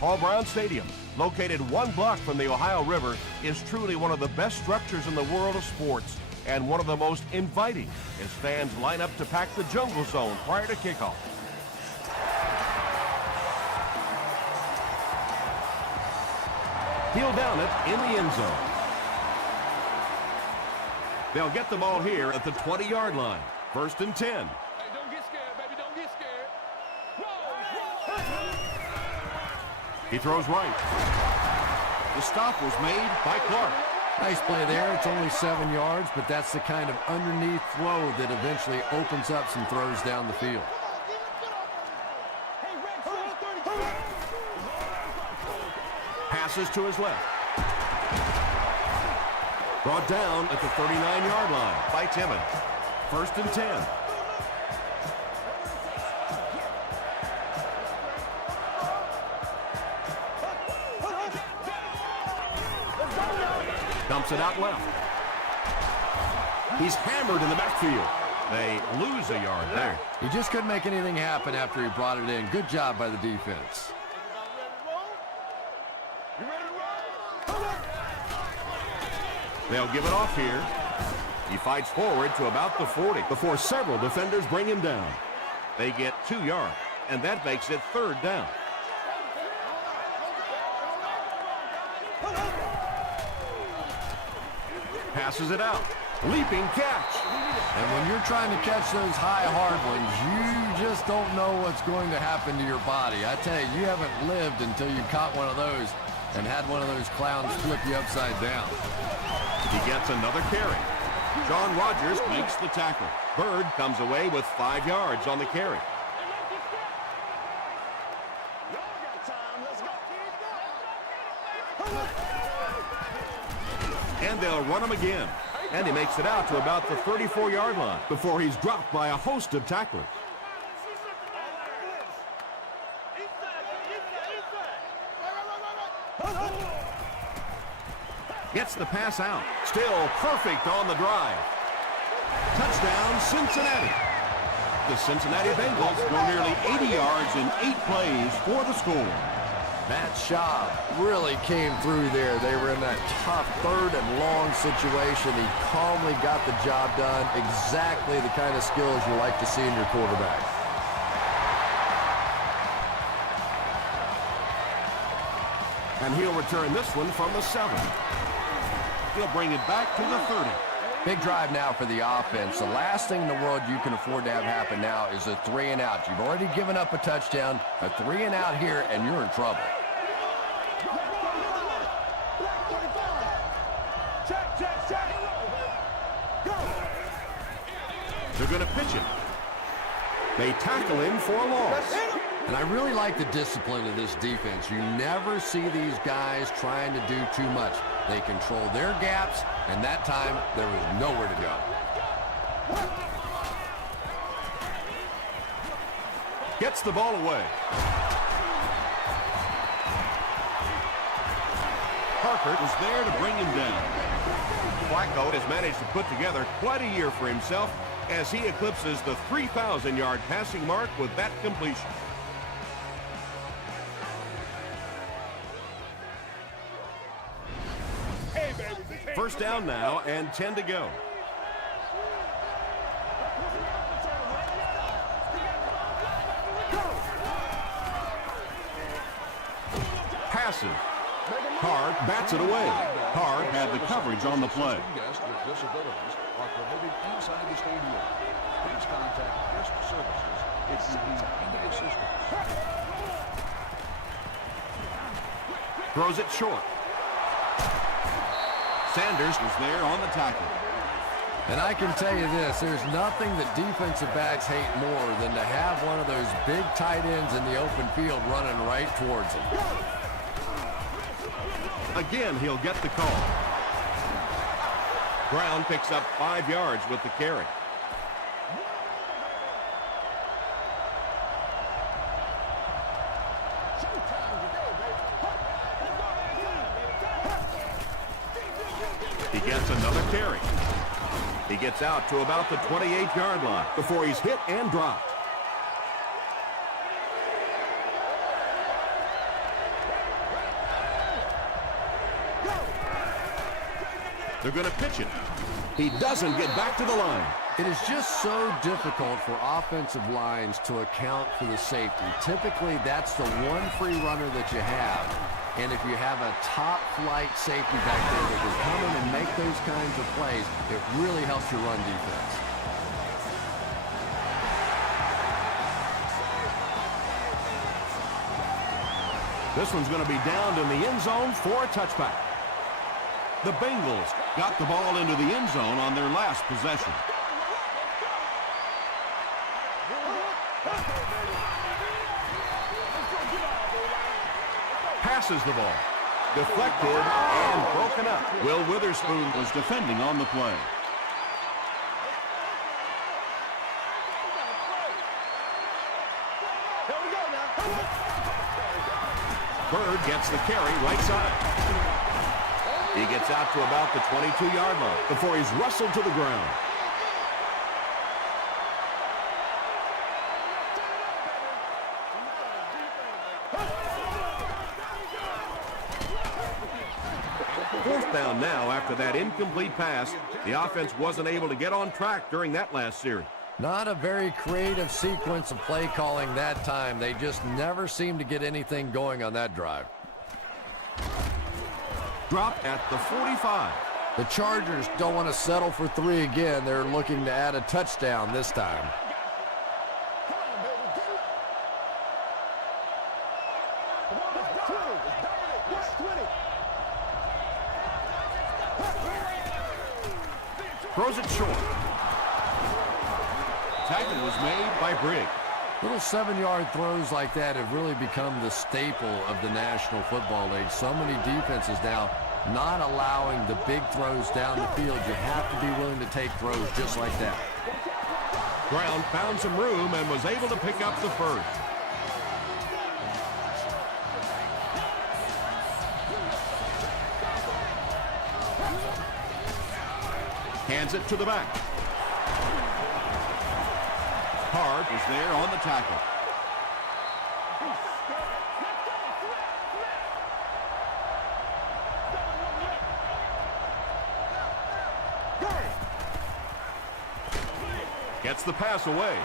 Paul Brown Stadium, located 1 block from the Ohio River, is truly one of the best structures in the world of sports and one of the most inviting as fans line up to pack the jungle zone prior to kickoff. He'll down it in the end zone. They'll get the ball here at the 20-yard line. 1st and 10. Hey, don't get scared, baby. Don't get scared. He throws right. The stop was made by Clark. Nice play there. It's only 7 yards, but that's the kind of underneath throw that eventually opens up some throws down the field. Passes to his left. Brought down at the 39-yard line by Timmons. 1st and 10. Dumps it out left. He's hammered in the backfield. They lose a yard there. He just couldn't make anything happen after he brought it in. Good job by the defense. They'll give it off here. He fights forward to about the 40 before several defenders bring him down. They get 2 yards, and that makes it 3rd down. Passes it out. Leaping catch. And when you're trying to catch those high, hard ones, you just don't know what's going to happen to your body. I tell you, you haven't lived until you caught one of those and had one of those clowns flip you upside down. He gets another carry. John Rogers makes the tackle. Bird comes away with 5 yards on the carry. And they'll run him again. And he makes it out to about the 34-yard line before he's dropped by a host of tacklers. Gets the pass out. Still perfect on the drive. Touchdown, Cincinnati. The Cincinnati Bengals go nearly 80 yards in 8 plays for the score. Matt Schaub really came through there. They were in that tough 3rd and long situation. He calmly got the job done. Exactly the kind of skills you like to see in your quarterback. And he'll return this one from the 7. He'll bring it back to the 30. Big drive now for the offense. The last thing in the world you can afford to have happen now is a 3 and out. You've already given up a touchdown, a 3 and out here, and you're in trouble. They're going to pitch it. They tackle him for a loss. And I really like the discipline of this defense. You never see these guys trying to do too much. They control their gaps, and that time there was nowhere to go. Gets the ball away. Parker was there to bring him down. Flacco has managed to put together quite a year for himself as he eclipses the 3,000-yard passing mark with that completion. First down now and 10 to go. Passes. Carr bats it away. Carr had the coverage on the play. Guests with disabilities are permitted inside the stadium. Please contact guest services if you need any assistance. Throws it short. Sanders was there on the tackle. And I can tell you this, there's nothing that defensive backs hate more than to have one of those big tight ends in the open field running right towards them. Again, he'll get the call. Brown picks up 5 yards with the carry. He gets another carry. He gets out to about the 28-yard line before he's hit and dropped. They're going to pitch it. He doesn't get back to the line. It is just so difficult for offensive lines to account for the safety. Typically, that's the one free runner that you have. And if you have a top-flight safety back there that can come in and make those kinds of plays, it really helps your run defense. This one's going to be downed in the end zone for a touchback. The Bengals got the ball into the end zone on their last possession. Passes the ball. Deflected and broken up. Will Witherspoon was defending on the play. Bird gets the carry right side. He gets out to about the 22-yard line before he's wrestled to the ground. Fourth down now after that incomplete pass. The offense wasn't able to get on track during that last series. Not a very creative sequence of play calling that time. They just never seemed to get anything going on that drive. Drop at the 45. The Chargers don't want to settle for 3 again. They're looking to add a touchdown this time. Throws it short. Tackle was made by Briggs. Little 7-yard throws like that have really become the staple of the National Football League. So many defenses now not allowing the big throws down the field. You have to be willing to take throws just like that. Brown found some room and was able to pick up the first. Hands it to the back. Hard is there on the tackle. Gets the pass away.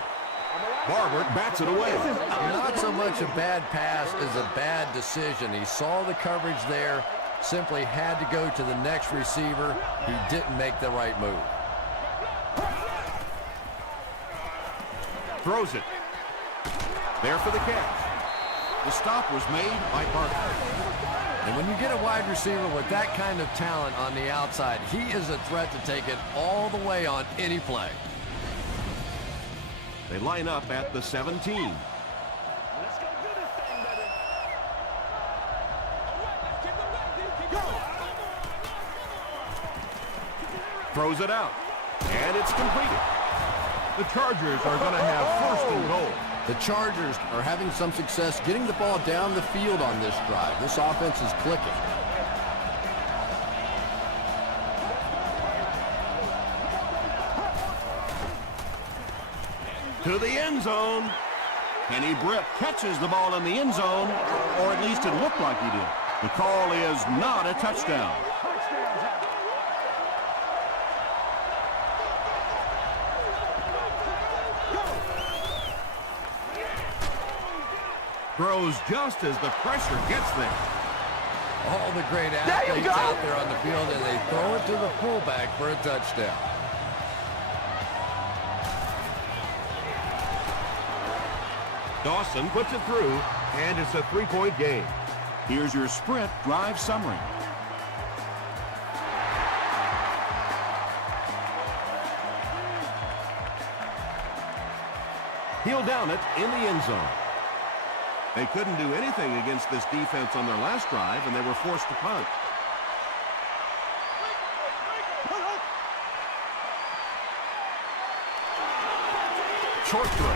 Barber bats it away. Not so much a bad pass as a bad decision. He saw the coverage there, simply had to go to the next receiver. He didn't make the right move. Throws it. There for the catch. The stop was made by Parker. And when you get a wide receiver with that kind of talent on the outside, he is a threat to take it all the way on any play. They line up at the 17. Let's go do this thing, baby. All right, let's keep it right. Keep going. Throws it out. And it's completed. The Chargers are going to have first and goal. The Chargers are having some success getting the ball down the field on this drive. This offense is clicking. To the end zone. Kenny Britt catches the ball in the end zone, or at least it looked like he did. The call is not a touchdown. Throws just as the pressure gets there. All the great athletes out there on the field, and they throw it to the fullback for a touchdown. Dawson puts it through, and it's a 3-point game. Here's your sprint drive summary. He'll down it in the end zone. They couldn't do anything against this defense on their last drive, and they were forced to punt. Short throw.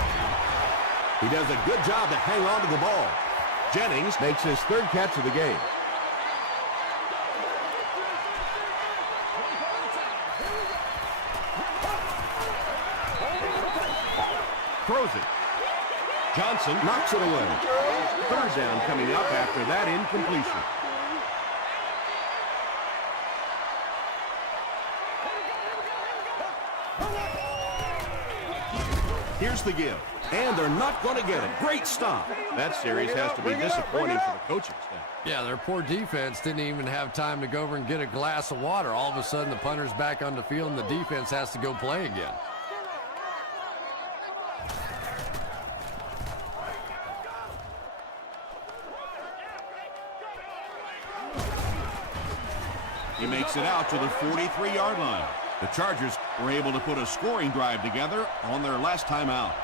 He does a good job to hang on to the ball. Jennings makes his third catch of the game. Throws it. Johnson knocks it away. Third down coming up after that incompletion. the give. And they're not going to get it. Great stop. That series has to be disappointing for the coaching staff. Yeah, their poor defense didn't even have time to go over and get a glass of water. All of a sudden, the punter's back on the field, and the defense has to go play again. He makes it out to the 43-yard line. The Chargers were able to put a scoring drive together on their last time out.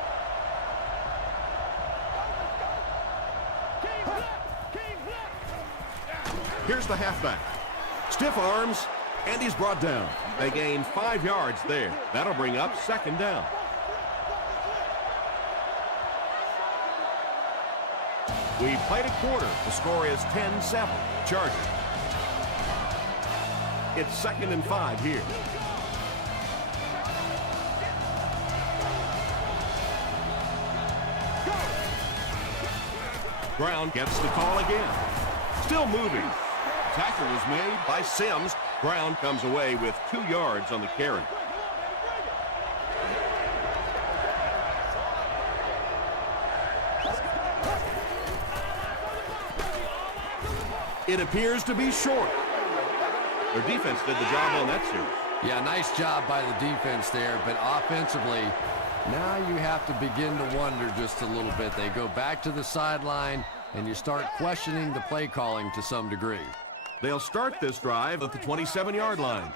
Here's the halfback. Stiff arms, and he's brought down. They gain 5 yards there. That'll bring up second down. We played a quarter. The score is 10-7. Chargers. It's 2nd and 5 here. Brown gets the call again. Still moving. Tackle was made by Sims. Brown comes away with 2 yards on the carry. It appears to be short. Their defense did the job on that series. Yeah, nice job by the defense there, but offensively, now you have to begin to wonder just a little bit. They go back to the sideline, and you start questioning the play calling to some degree. They'll start this drive at the 27-yard line.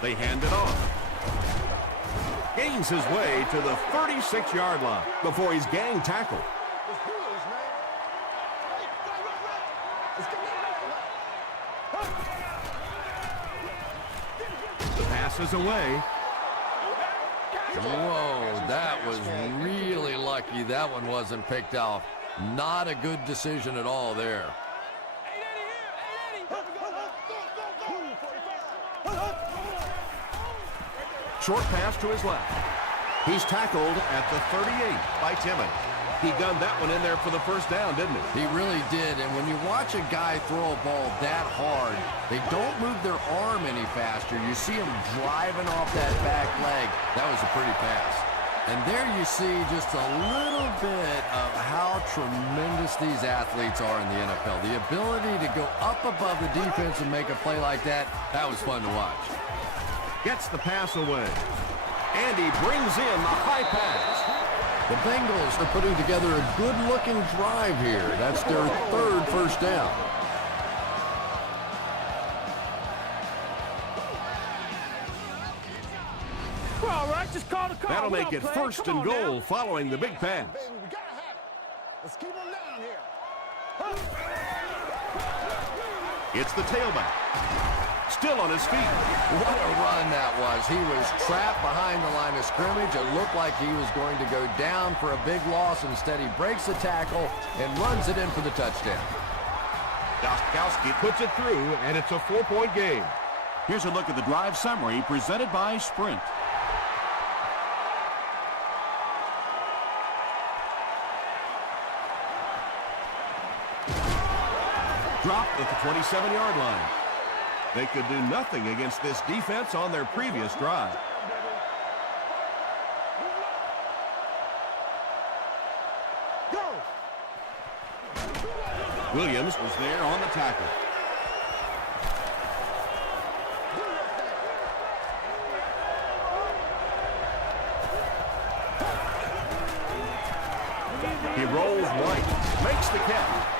They hand it off. Gains his way to the 36-yard line before he's gang tackled. The pass is away. Whoa, that was really lucky that one wasn't picked off. Not a good decision at all there. Short pass to his left. He's tackled at the 38 by Timmons. He gunned that one in there for the first down, didn't he? He really did, and when you watch a guy throw a ball that hard, they don't move their arm any faster. You see him driving off that back leg. That was a pretty pass. And there you see just a little bit of how tremendous these athletes are in the NFL. The ability to go up above the defense and make a play like that, that was fun to watch. Gets the pass away. And he brings in the high pass. The Bengals are putting together a good-looking drive here. That's their 3rd first down. All right, just call the call. That'll make it 1st and goal following the big pass. Baby, we gotta have it. Let's keep them down here. It's the tailback. Still on his feet. What a run that was. He was trapped behind the line of scrimmage. It looked like he was going to go down for a big loss. Instead, he breaks the tackle and runs it in for the touchdown. Gostkowski puts it through, and it's a 4-point game. Here's a look at the drive summary presented by Sprint. Dropped at the 27-yard line. They could do nothing against this defense on their previous drive. Williams was there on the tackle. He rolls right, makes the catch.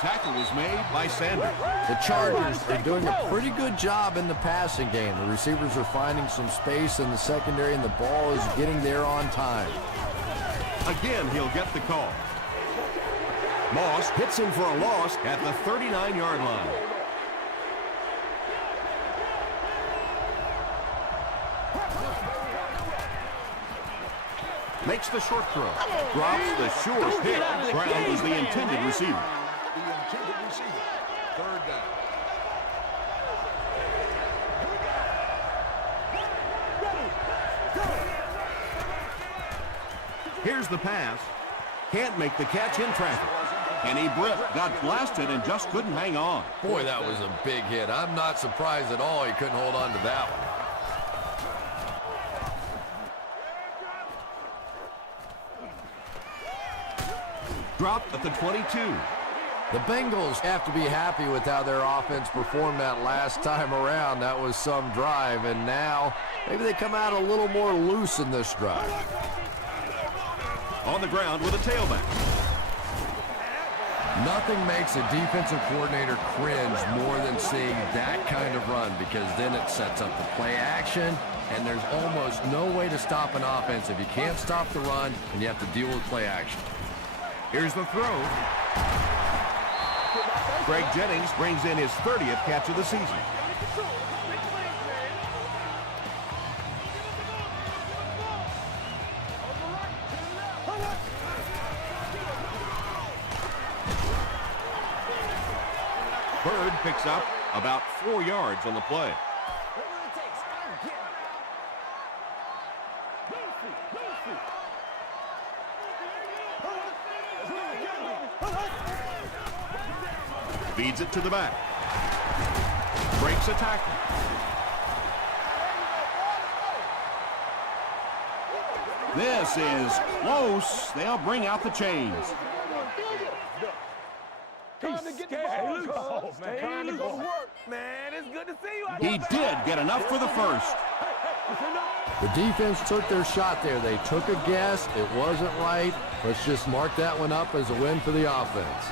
Tackle was made by Sanders. The Chargers are doing a pretty good job in the passing game. The receivers are finding some space in the secondary, and the ball is getting there on time. Again, he'll get the call. Moss hits him for a loss at the 39-yard line. Makes the short throw. Drops the sure hit. Brown was the intended receiver. The intended receiver. 3rd down. Here's the pass. Can't make the catch in traffic. Kenny Britt got blasted and just couldn't hang on. Boy, that was a big hit. I'm not surprised at all he couldn't hold on to that one. Dropped at the 22. The Bengals have to be happy with how their offense performed that last time around. That was some drive, and now maybe they come out a little more loose in this drive. On the ground with a tailback. Nothing makes a defensive coordinator cringe more than seeing that kind of run, because then it sets up the play action, and there's almost no way to stop an offense if you can't stop the run and you have to deal with play action. Here's the throw. Greg Jennings brings in his 30th catch of the season. Bird picks up about 4 yards on the play. Feeds it to the back. Breaks a tackle. This is close. They'll bring out the chains. He did get enough for the first. The defense took their shot there. They took a guess. It wasn't right. Let's just mark that one up as a win for the offense.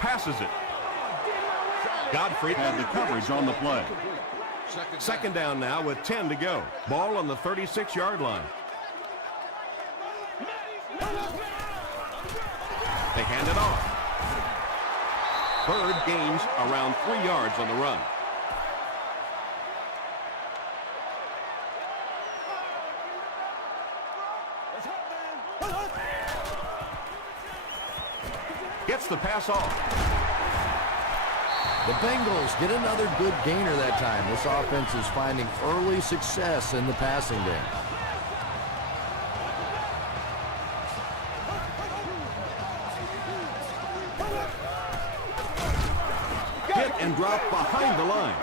Passes it. Godfrey Had the coverage on the play. second down now with 10 to go. Ball on the 36-yard line. They hand it off. Bird gains around 3 yards on the run. Gets the pass off. The Bengals get another good gainer that time. This offense is finding early success in the passing game. Hit and drop behind the line.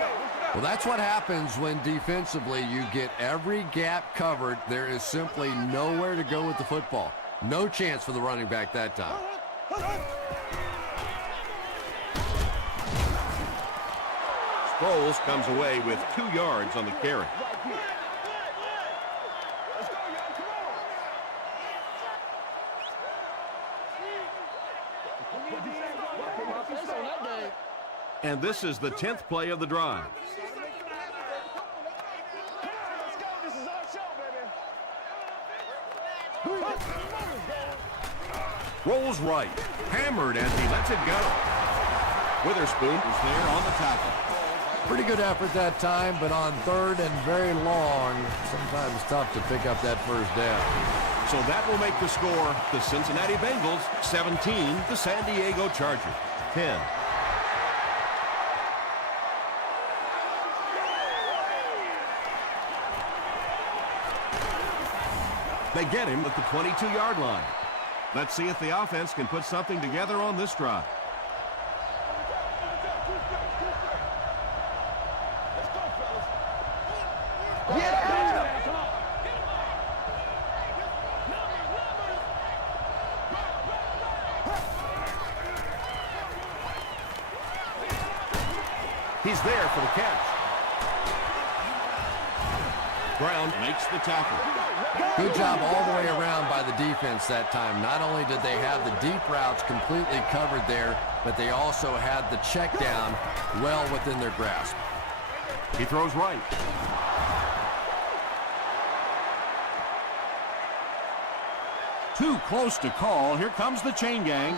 Well, that's what happens when defensively you get every gap covered. There is simply nowhere to go with the football. No chance for the running back that time. Sproles comes away with 2 yards on the carry. And this is the 10th play of the drive. Rolls right. Hammered as he lets it go. Witherspoon is there on the tackle. Pretty good effort that time, but on third and very long, sometimes tough to pick up that first down. So that will make the score the Cincinnati Bengals 17, the San Diego Chargers 10. They get him at the 22-yard line. Let's see if the offense can put something together on this drive. He's there for the catch. Brown makes the tackle. Good job all the way around by the defense that time. Not only did they have the deep routes completely covered there, but they also had the check down well within their grasp. He throws right. Too close to call. Here comes the chain gang.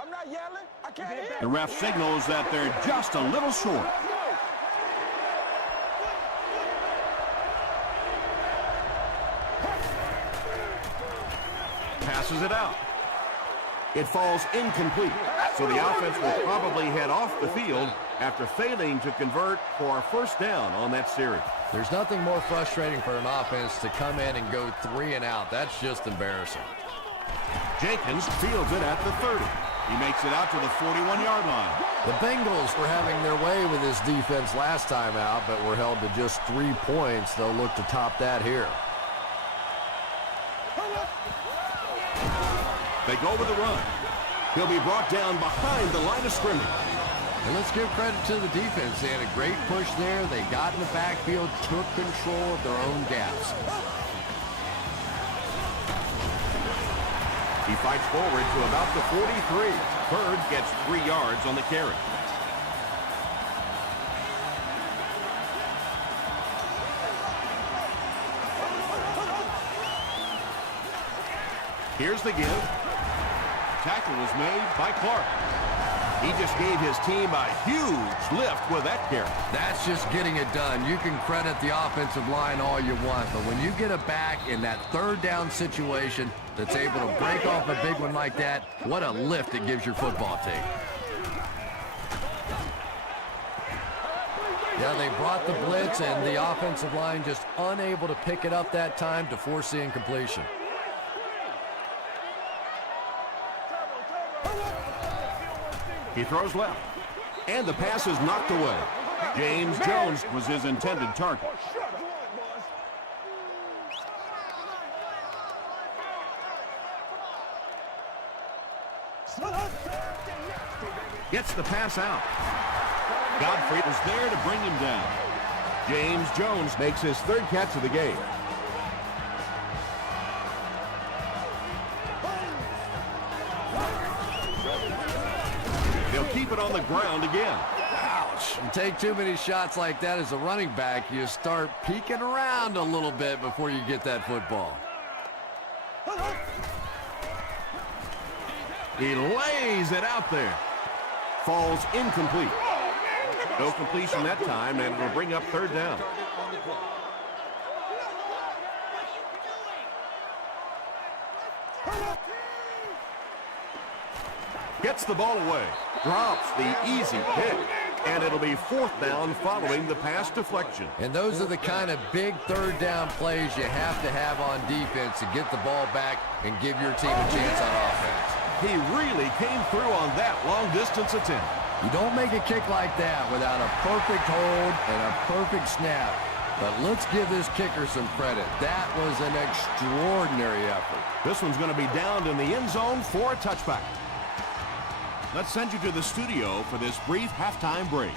I'm not yelling. I can't hear. The ref signals that they're just a little short. Passes it out. It falls incomplete, so the offense will probably head off the field after failing to convert for a first down on that series. There's nothing more frustrating for an offense to come in and go 3 and out. That's just embarrassing. Jenkins fields it at the 30. He makes it out to the 41-yard line. The Bengals were having their way with this defense last time out, but were held to just 3 points. They'll look to top that here. They go with the run. He'll be brought down behind the line of scrimmage. And let's give credit to the defense. They had a great push there. They got in the backfield, took control of their own gaps. He fights forward to about the 43. Bird gets 3 yards on the carry. Here's the give. Tackle was made by Clark. He just gave his team a huge lift with that carry. That's just getting it done. You can credit the offensive line all you want, but when you get a back in that 3rd down situation that's able to break off a big one like that, what a lift it gives your football team. Yeah, they brought the blitz, and the offensive line just unable to pick it up that time to force the incompletion. He throws left, and the pass is knocked away. James Jones was his intended target. Gets the pass out. Godfrey was there to bring him down. James Jones makes his 3rd catch of the game. He'll keep it on the ground again. Ouch. You take too many shots like that as a running back, you start peeking around a little bit before you get that football. He lays it out there. Falls incomplete. No completion that time, and it'll bring up 3rd down. Gets the ball away. Drops the easy pick. And it'll be 4th down following the pass deflection. And those are the kind of big 3rd down plays you have to have on defense to get the ball back and give your team a chance on offense. He really came through on that long-distance attempt. You don't make a kick like that without a perfect hold and a perfect snap. But let's give this kicker some credit. That was an extraordinary effort. This one's going to be downed in the end zone for a touchback. Let's send you to the studio for this brief halftime break.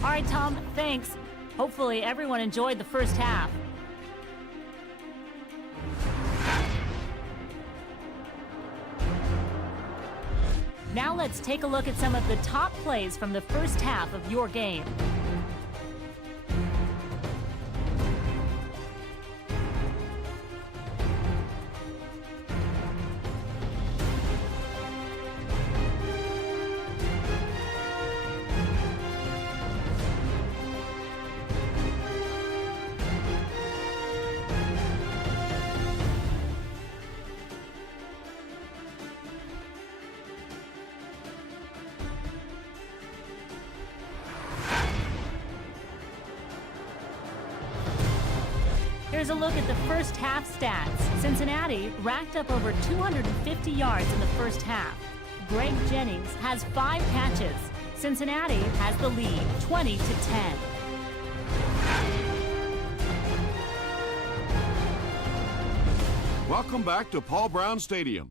All right, Tom, thanks. Hopefully everyone enjoyed the first half. Now let's take a look at some of the top plays from the first half of your game. Here's a look at the first half stats. Cincinnati racked up over 250 yards in the first half. Greg Jennings has 5 catches. Cincinnati has the lead, 20-10. Welcome back to Paul Brown Stadium.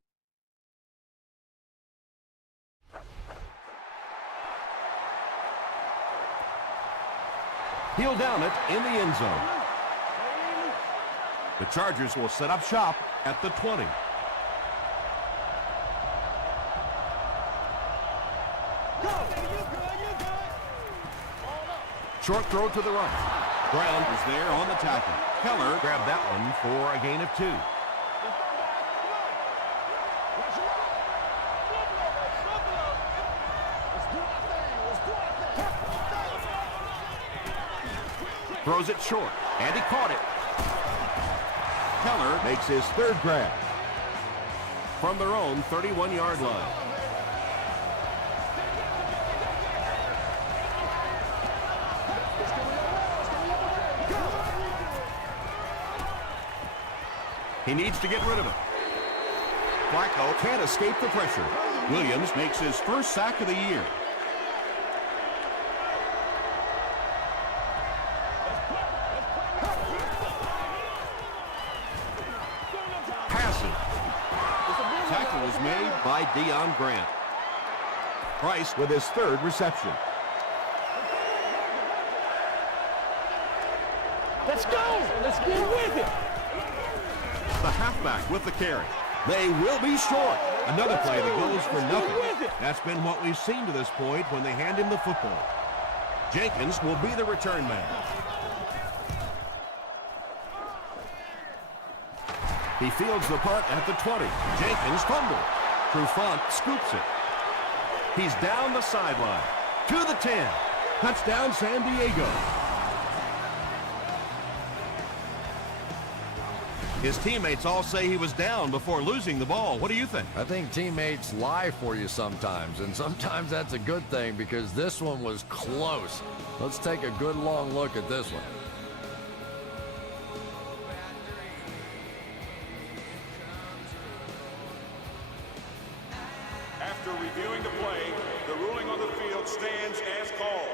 He'll down it in the end zone. The Chargers will set up shop at the 20. Short throw to the right. Brown is there on the tackle. Keller grabbed that one for a gain of 2. Throws it short, and he caught it. Keller makes his third grab from their own 31-yard line. He needs to get rid of it. Flacco can't escape the pressure. Williams makes his first sack of the year. Passing. Tackle was made by Deion Grant. Price with his third reception. Let's go. Let's get with it. The halfback with the carry. They will be short. Another play that goes for nothing. That's been what we've seen to this point when they hand him the football. Jenkins will be the return man. He fields the punt at the 20. Jenkins fumbled. Trufant scoops it. He's down the sideline. To the 10. Touchdown, San Diego. His teammates all say he was down before losing the ball. What do you think? I think teammates lie for you sometimes, and sometimes that's a good thing because this one was close. Let's take a good long look at this one. After reviewing the play, the ruling on the field stands as called.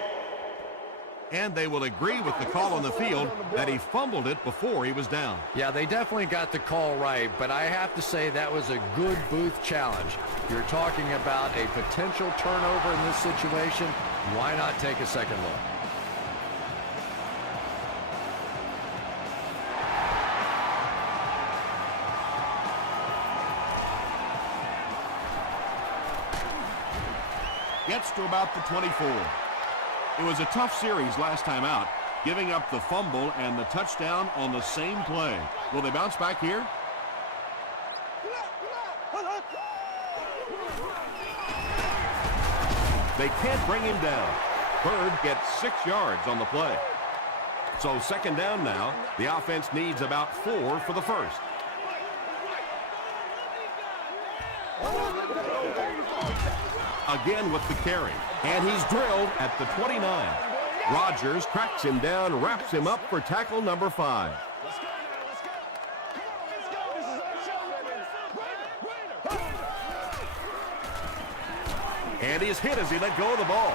And they will agree with the call on the field that he fumbled it before he was down. Yeah, they definitely got the call right, but I have to say that was a good booth challenge. You're talking about a potential turnover in this situation. Why not take a second look? Gets to about the 24. It was a tough series last time out, giving up the fumble and the touchdown on the same play. Will they bounce back here? They can't bring him down. Bird gets 6 yards on the play. So second down now. The offense needs about 4 for the first. Again with the carry. And he's drilled at the 29. Rodgers cracks him down, wraps him up for tackle number 5. And he's hit as he let go of the ball.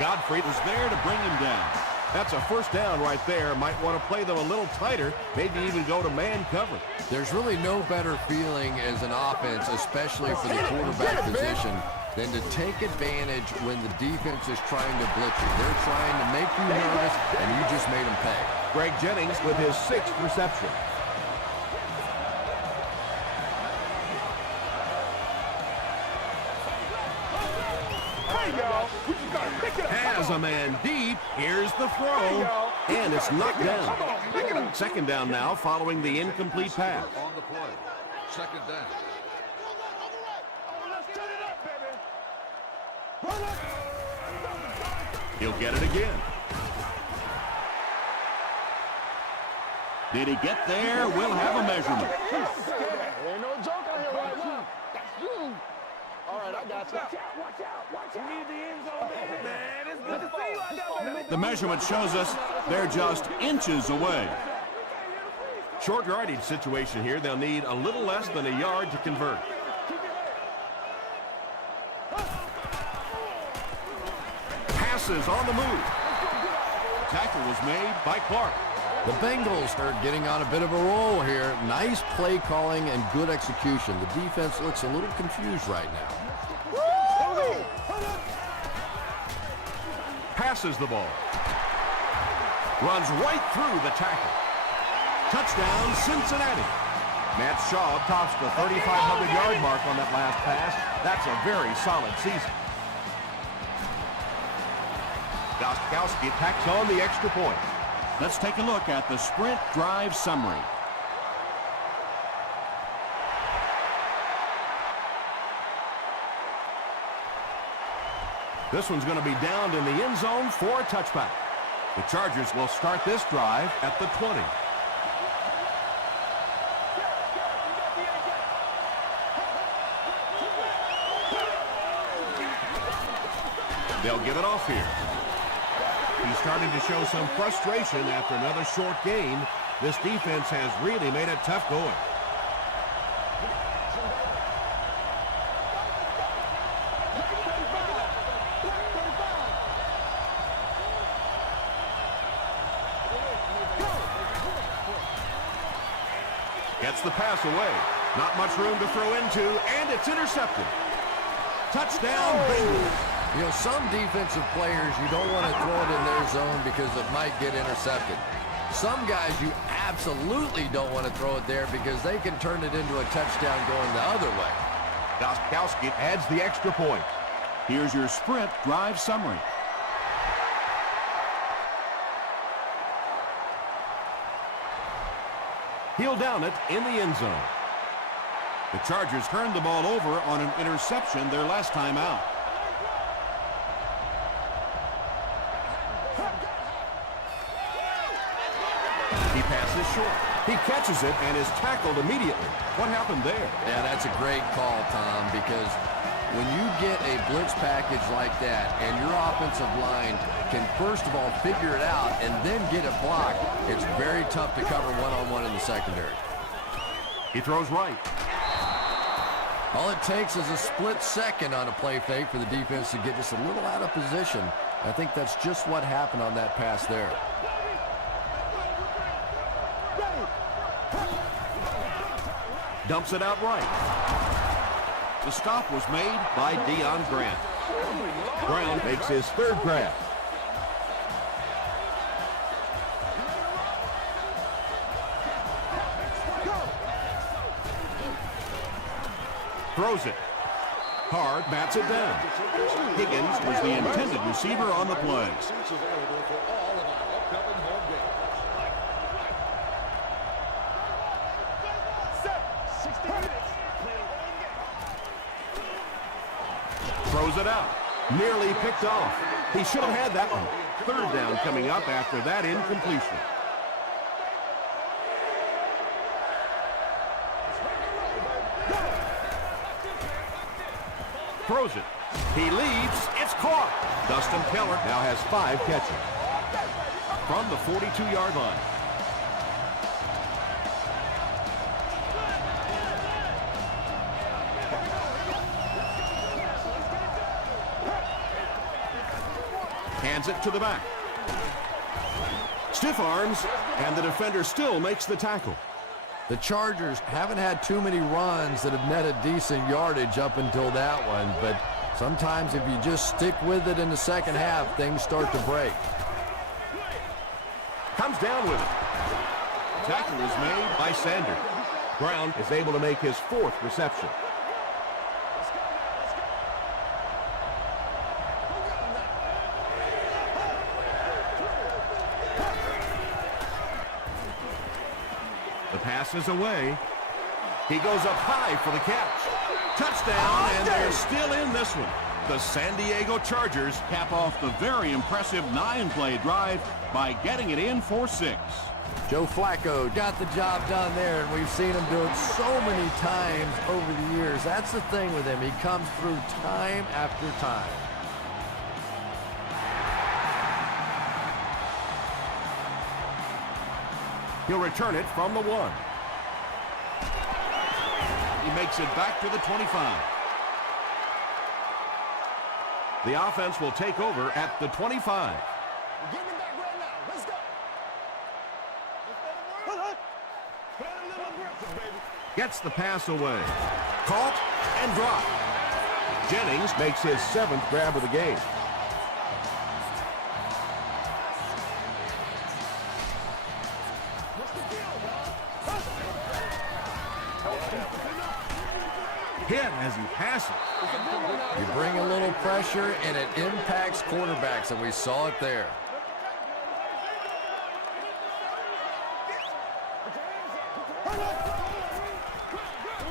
Godfrey was there to bring him down. That's a first down right there. Might want to play them a little tighter, maybe even go to man cover. There's really no better feeling as an offense, especially for the quarterback position, than to take advantage when the defense is trying to blitz you. They're trying to make you nervous, and you just made them pay. Greg Jennings with his 6th reception. Has a man deep. Here's the throw. And it's knocked down. Second down now following the incomplete pass. On the play. Second down. He'll get it again. Did he get there? We'll have a measurement. Ain't no joke out here right now. All right, I got you. Watch out. You need the end zone, man. It's good to see you out there, baby. The measurement shows us they're just inches away. Short yardage situation here. They'll need a little less than a yard to convert. Passes on the move. Tackle was made by Clark. The Bengals are getting on a bit of a roll here. Nice play calling and good execution. The defense looks a little confused right now. Passes the ball. Runs right through the tackle. Touchdown, Cincinnati. Matt Schaub tops the 3,500-yard mark on that last pass. That's a very solid season. Gostkowski tacks on the extra point. Let's take a look at the sprint drive summary. This one's going to be downed in the end zone for a touchback. The Chargers will start this drive at the 20. They'll give it off here. He's starting to show some frustration after another short gain. This defense has really made it tough going. Gets the pass away. Not much room to throw into, and it's intercepted. Touchdown, Bengals. You know, some defensive players, you don't want to throw it in their zone because it might get intercepted. Some guys, you absolutely don't want to throw it there because they can turn it into a touchdown going the other way. Gostkowski adds the extra point. Here's your sprint drive summary. He'll down it in the end zone. The Chargers turned the ball over on an interception their last time out. He passes short. He catches it and is tackled immediately. What happened there? Yeah, that's a great call, Tom, because when you get a blitz package like that and your offensive line can first of all figure it out and then get it blocked, it's very tough to cover one-on-one in the secondary. He throws right. All it takes is a split second on a play fake for the defense to get just a little out of position. I think that's just what happened on that pass there. Dumps it out right. The stop was made by Deion Grant. Brown makes his third grab. Throws it. Hard bats it down. Higgins was the intended receiver on the play. Seats available for all of our upcoming home games. Throws it out. Nearly picked off. He should have had that one. Third down coming up after that incompletion. Throws it. He leads. It's caught. Dustin Keller now has 5 catches. From the 42-yard line. Hands it to the back. Stiff arms, and the defender still makes the tackle. The Chargers haven't had too many runs that have netted decent yardage up until that one, but sometimes if you just stick with it in the second half, things start to break. Comes down with it. Tackle is made by Sanders. Brown is able to make his 4th reception. The pass is away. He goes up high for the catch. Touchdown, and they're still in this one. The San Diego Chargers Cap off the very impressive 9-play drive by getting it in for 6. Joe Flacco got the job done there, and we've seen him do it so many times over the years. That's the thing with him. He comes through time after time. He'll return it from the 1. He makes it back to the 25. The offense will take over at the 25. We're getting it back right now. Let's go. Gets the pass away. Caught and dropped. Jennings makes his 7th grab of the game. Hit as he passes. You bring a little pressure, and it impacts quarterbacks, and we saw it there.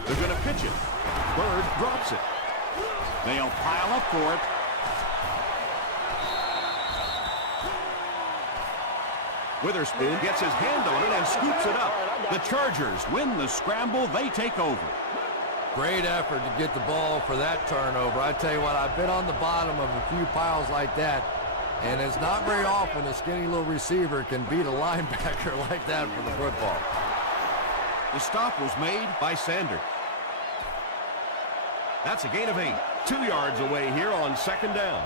They're going to pitch it. Bird drops it. They'll pile up for it. Witherspoon gets his hand on it and scoops it up. The Chargers win the scramble. They take over. Great effort to get the ball for that turnover. I tell you what, I've been on the bottom of a few piles like that, and it's not very often a skinny little receiver can beat a linebacker like that for the football. The stop was made by Sanders. That's a gain of 8. 2 yards away here on second down.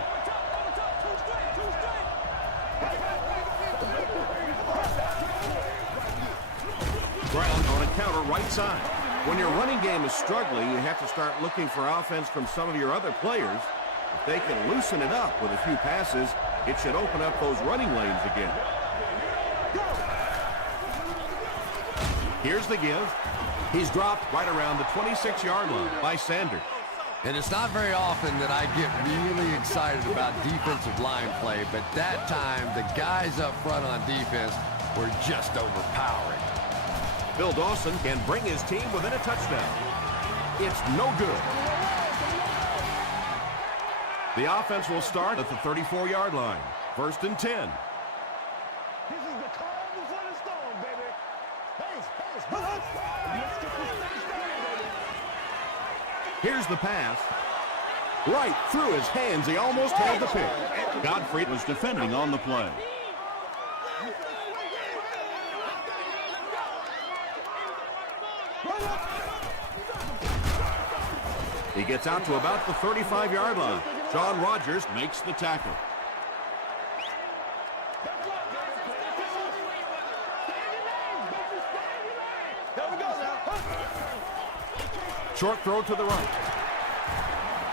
Ground on a counter right side. When your running game is struggling, you have to start looking for offense from some of your other players. If they can loosen it up with a few passes, it should open up those running lanes again. Here's the give. He's dropped right around the 26-yard line by Sanders. And it's not very often that I get really excited about defensive line play, but that time the guys up front on defense were just overpowering. Bill Dawson can bring his team within a touchdown. It's no good. The offense will start at the 34-yard line. 1st and 10. This is the calm before the storm, baby. Let's get this thing started, baby. Here's the pass. Right through his hands. He almost had the pick. Godfrey was defending on the play. He gets out to about the 35-yard line. John Rodgers Makes the tackle. short throw to the right.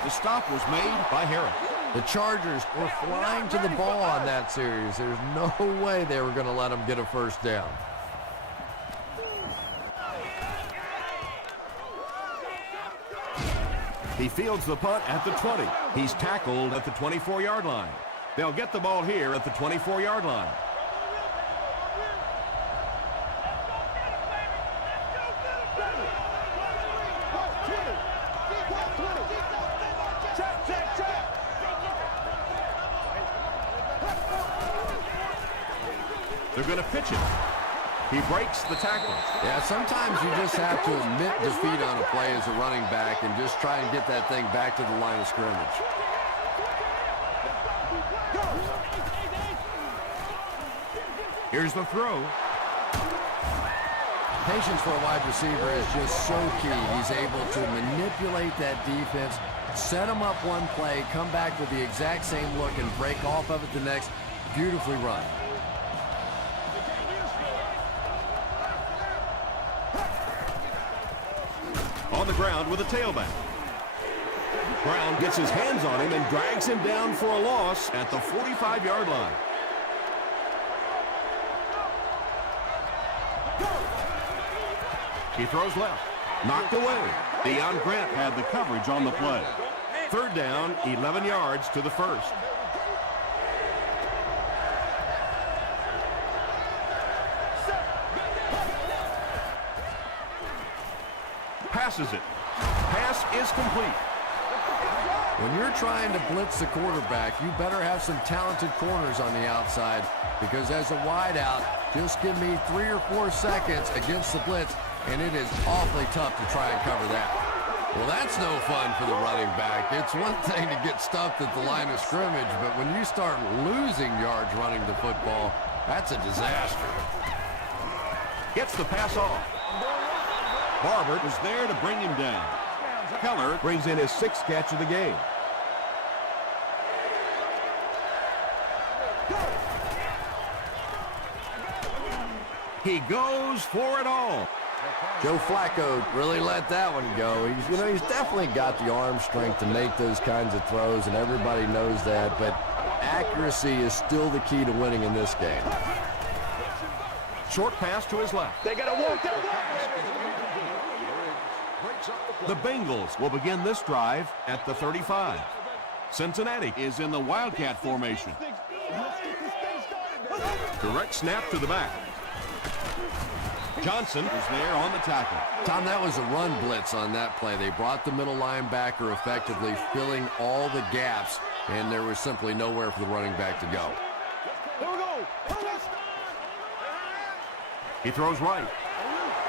The stop was made by Harris. The Chargers were flying to the ball on that series. There's no way they were going to let them get a first down. He fields the punt at the 20. He's tackled at the 24-yard line. They'll get the ball here at the 24-yard line. They're going to pitch it. He breaks the tackle. Yeah, sometimes you just have to admit defeat on a play as a running back and just try and get that thing back to the line of scrimmage. Here's the throw. Patience for a wide receiver is just so key. He's able to manipulate that defense, set them up one play, come back with the exact same look, and break off of it the next. Beautifully run. On the ground with a tailback. Brown gets his hands on him and drags him down for a loss at the 45-yard line. He throws left. Knocked away. Deion Grant had the coverage on the play. Third down, 11 yards to the first. Passes it. Pass is complete. When you're trying to blitz the quarterback, you better have some talented corners on the outside, because as a wideout, just give me 3 or 4 seconds against the blitz, and it is awfully tough to try and cover that. Well, that's no fun for the running back. It's one thing to get stuffed at the line of scrimmage, but when you start losing yards running the football, that's a disaster. Gets the pass off. Barber was there to bring him down. Keller brings in his 6th catch of the game. He goes for it all. Joe Flacco really let that one go. He's definitely got the arm strength to make those kinds of throws, and everybody knows that, but accuracy is still the key to winning in this game. Short pass to his left. They got to walk that way. The Bengals will begin this drive at the 35. Cincinnati Is in the Wildcat formation. direct snap to the back. Johnson Was there on the tackle. Tom, that was a run blitz on that play. They brought the middle linebacker effectively, filling all the gaps, and there was simply nowhere for the running back to go. Here we go. He throws right.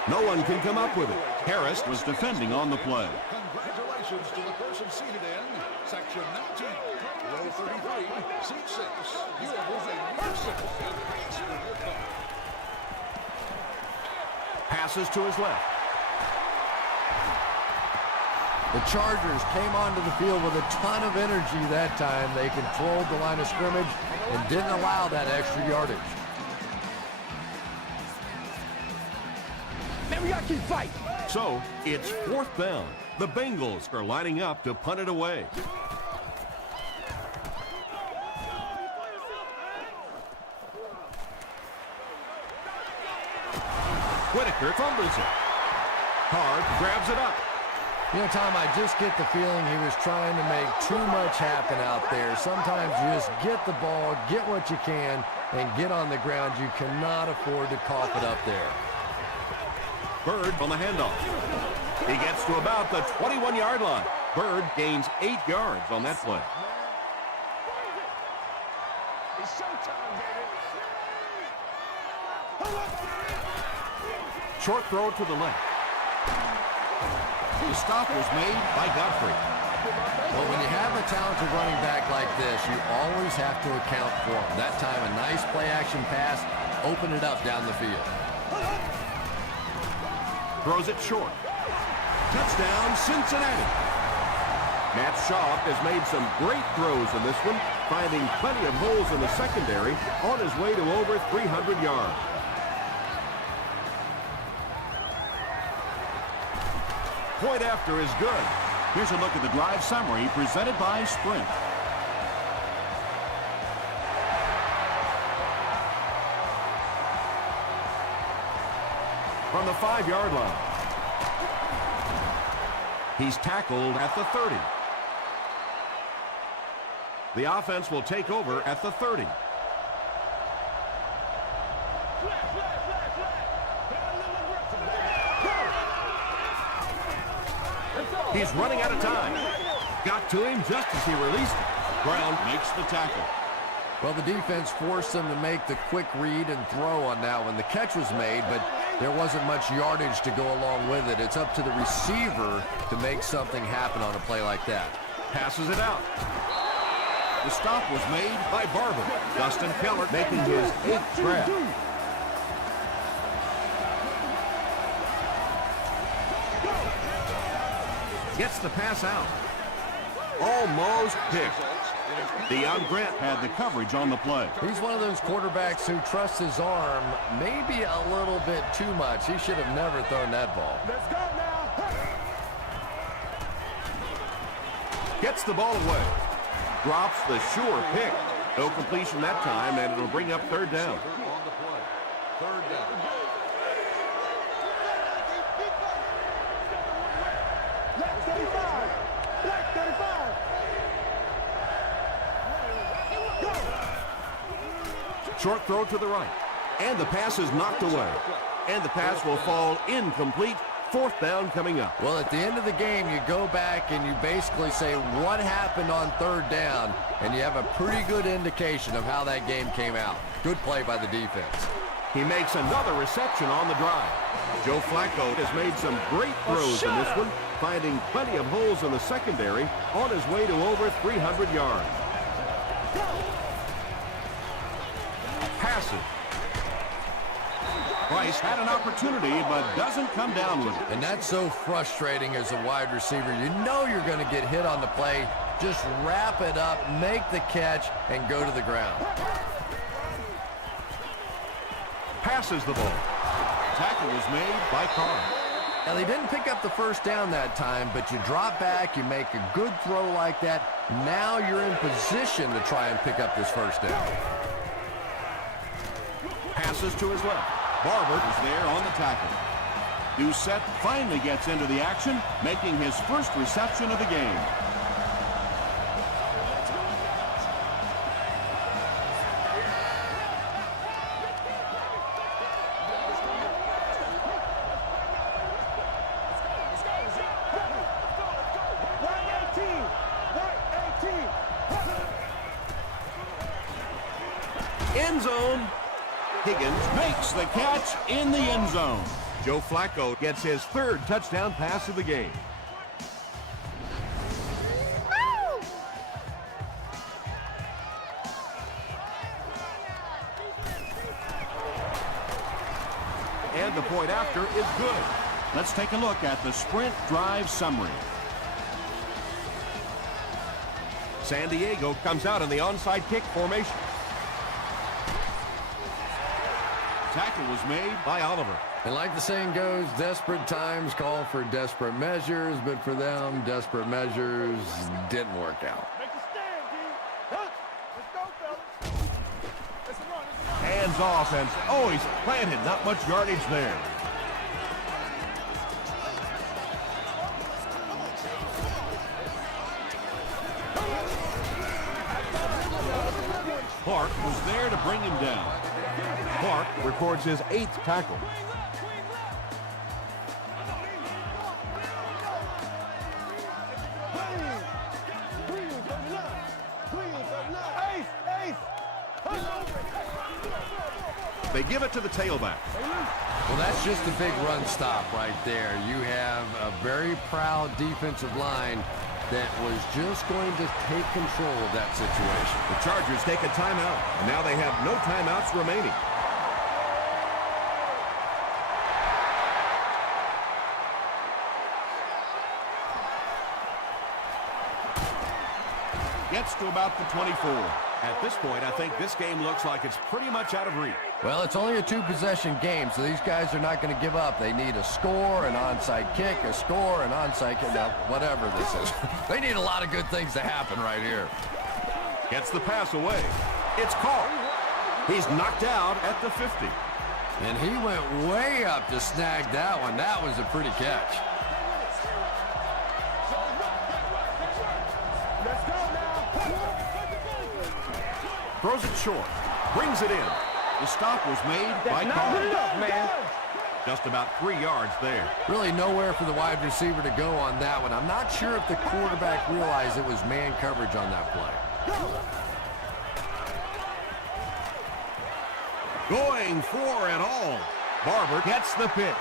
No one can come up with it. Harris was defending on the play. Congratulations to the person seated in Section 19, row 33, seat 6. You have won a merciful pass for your car. Passes to his left. The Chargers came onto the field with a ton of energy that time. They controlled the line of scrimmage and didn't allow that extra yardage. Man, we got to keep fighting. So, it's 4th down. The Bengals are lining up to punt it away. Whitaker fumbles it. Hard grabs it up. You know, Tom, I just get the feeling he was trying to make too much happen out there. Sometimes you just get the ball, get what you can, and get on the ground. You cannot afford to cough it up there. Bird on the handoff. He gets to about the 21-yard line. Bird gains 8 yards on that play. It's showtime, baby. Short throw to the left. The stop was made by Godfrey. Well, when you have a talented running back like this, you always have to account for him. That time, a nice play-action pass, open it up down the field. Throws it short. Touchdown, Cincinnati. Matt Schaub has made some great throws in this one, finding plenty of holes in the secondary on his way to over 300 yards. Point after is good. Here's a look at the drive summary presented by Sprint. From the 5-yard line. He's tackled at the 30. The offense will take over at the 30. He's running out of time. Got to him just as he released it. Brown makes the tackle. Well, the defense forced them to make the quick read and throw on that one. The catch was made, but there wasn't much yardage to go along with it. It's up to the receiver to make something happen on a play like that. Passes it out. The stop was made by Barber. Dustin Keller making his 8th trap. Gets the pass out. Almost picked. Deion Grant Had the coverage on the play. He's one of those quarterbacks who trusts his arm maybe a little bit too much. He should have never thrown that ball. Let's go now. gets the ball away. Drops the sure pick. No completion that time, and it'll bring up 3rd down. On the play. 3rd down. Black 35. Black 35. Short throw to the right. And the pass is knocked away. And the pass will fall incomplete. 4th down coming up. Well, at the end of the game, you go back and you basically say what happened on 3rd down, and you have a pretty good indication of how that game came out. Good play by the defense. He makes another reception on the drive. Joe Flacco has made some great throws in this one, finding plenty of holes in the secondary on his way to over 300 yards. Passes. Price had an opportunity, but doesn't come down with it. And that's so frustrating as a wide receiver. You know you're going to get hit on the play. Just wrap it up, make the catch, and go to the ground. Passes the ball. Tackle was made by Carr. Now, they didn't pick up the 1st down that time, but you drop back, you make a good throw like that. Now you're in position to try and pick up this 1st down. Passes to his left. Barber is there on the tackle. Doucette finally gets into the action, making his 1st reception of the game. End zone. Higgins Makes the catch in the end zone. Joe Flacco gets his third touchdown pass of the game. And the point after is good. Let's take a look at the sprint drive summary. San Diego comes out in the onside kick formation. Tackle was made by Oliver. And like the saying goes, desperate times call for desperate measures, but for them, desperate measures didn't work out. Make a stand, D. Let's go, fellas. Let's run. Hands off, and oh, he's planted. Not much yardage there. Clark was there to bring him down. Clark records his 8th tackle. They give it to the tailback. Well, that's just a big run stop right there. You have a very proud defensive line that was just going to take control of that situation. The Chargers take a timeout, and now they have no timeouts remaining. Gets to about the 24. At this point, I think this game looks like it's pretty much out of reach. Well, it's only a 2-possession game, so these guys are not going to give up. They need a score, an onside kick, a score, an onside kick, now, whatever this is. They need a lot of good things to happen right here. Gets the pass away. It's caught. He's knocked out at the 50. And he went way up to snag that one. That was a pretty catch. Throws it short. Brings it in. The stop was made by Not Carr. good enough, man. Just about 3 yards there. Really nowhere for the wide receiver to go on that one. I'm not sure if the quarterback realized it was man coverage on that play. Going for it all. Barber gets the pick.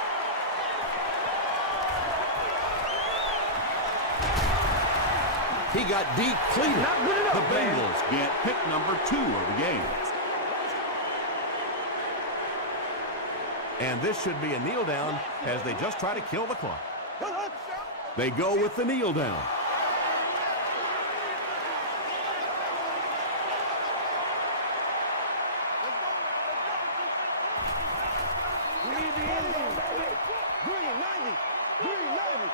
He got depleted. Not good enough, The man. Bengals get pick number 2 of the game. And this should be a kneel down as they just try to kill the clock. They go with the kneel down. We need the end zone, baby. Green, 90. Green, 90.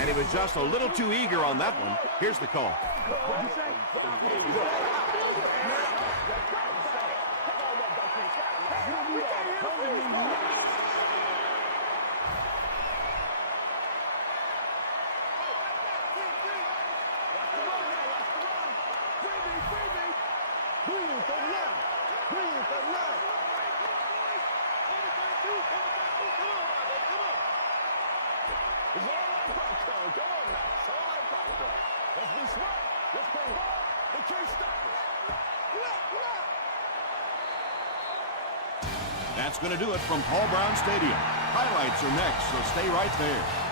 And he was just a little too eager on that one. Here's the call. That's going to do it from Paul Brown Stadium. Highlights are next, so stay right there.